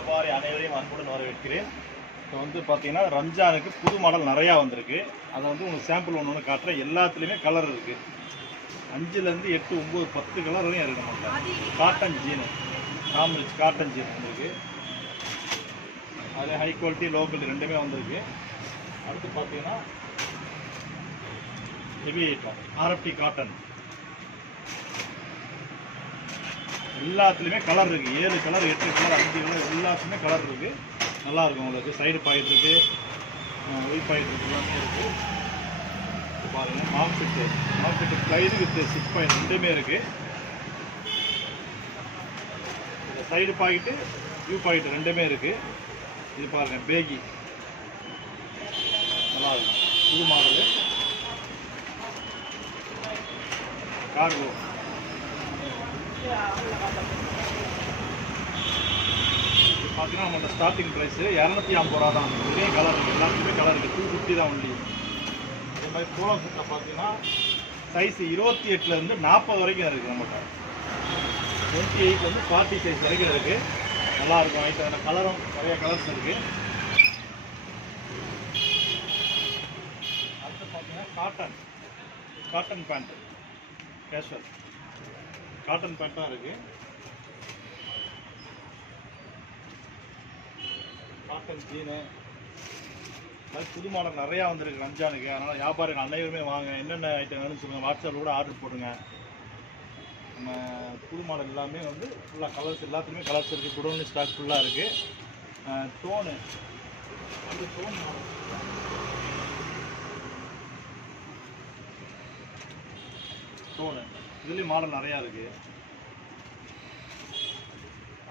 வியாபாரி அனைவரையும் அன்புடன் வரவேற்கிறேன். இப்போ வந்து பார்த்தீங்கன்னா ரம்ஜானுக்கு புது மாடல் நிறையா வந்திருக்கு. அதை வந்து உங்களுக்கு சாம்பிள் ஒன்று காட்டுறேன். எல்லாத்துலேயுமே கலர் இருக்குது. 5லேருந்து 8, 9, 10 கலர் வரையும் இருக்குது நம்மகிட்ட. காட்டன் ஜீனு, ராம்ரிச் காட்டன் ஜீன் வந்திருக்கு. அது ஹை குவாலிட்டி லோ குவாலிட்டி ரெண்டுமே வந்திருக்கு. அடுத்து பார்த்தீங்கன்னா ஹெவி ஐட்டம் ஆர்எஃப்டி காட்டன். எல்லாத்துலேயுமே கலர் இருக்குது. 7 கலர், 8 கலர், 5 கலர் எல்லாத்துலேயுமே கலர் இருக்குது. நல்லாயிருக்கும் உங்களுக்கு. சைடு பாக்கெட் இருக்குது, ஒயிட் பாக்கெட் இருக்குது, எல்லாமே இருக்குது. பாருங்கள் மார்க்கெட்டு ஸ்லைடு வித் 6 பாயிண்ட் ரெண்டுமே இருக்குது. இந்த சைடு பாக்கெட்டு வியூ பாக்கெட் ரெண்டுமே இருக்குது. இது பாருங்கள் பேகி நல்லாயிருக்கும். புது மாடலு கார்கோ. பார்த்தீங்கன்னா நம்மளோட ஸ்டார்டிங் ப்ரைஸு 250 ரூபா தான். இதே கலர் இருக்குது, எல்லாத்துக்குமே கலர் இருக்குது. 250 தான் ஒன்லி. இதே மாதிரி போலோ சட்டை பார்த்தீங்கன்னா சைஸ் 28லேருந்து 40 வரைக்கும் இருக்குது நம்மகிட்ட. 28லேருந்து 40 சைஸ் வரைக்கும் இருக்குது. நல்லாயிருக்கும் ஐட்டம். அதில் கலரும் நிறைய கலர்ஸ் இருக்குது. அடுத்து பார்த்தீங்கன்னா காட்டன் பேண்ட்டு, கேஷுவல் காட்டன் பேண்ட்டாக இருக்குது. காட்டன் ஜீனு அது புது மாடல் நிறையா வந்திருக்கு ரம்ஜானுக்கு. அதனால் வியாபாரிகள் அனைவருமே வாங்க. என்னென்ன ஐட்டம் வேணும்னு சொல்லுங்கள். வாட்ஸ்அப்பில் கூட ஆர்டர் போடுங்க. நம்ம புது மாடல் எல்லாமே வந்து ஃபுல்லாக கலர்ஸ், எல்லாத்துலேயுமே கலர்ஸ் இருக்குது. குடோன்லி ஸ்டாக் ஃபுல்லாக இருக்குது. டோனு அந்த டோன் மாடல், டோனு இதுலேயும் மாடல் நிறையா இருக்குது.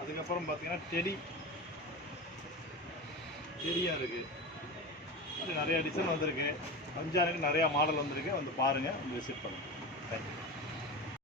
அதுக்கப்புறம் பார்த்தீங்கன்னா டெடியாக இருக்குது. அது நிறையா டிசைன் வந்திருக்கு. ரம்ஜானுக்கு நிறையா மாடல் வந்திருக்கு. வந்து பாருங்கள், வந்து விசிட் பண்ணுங்கள். தேங்க்யூ.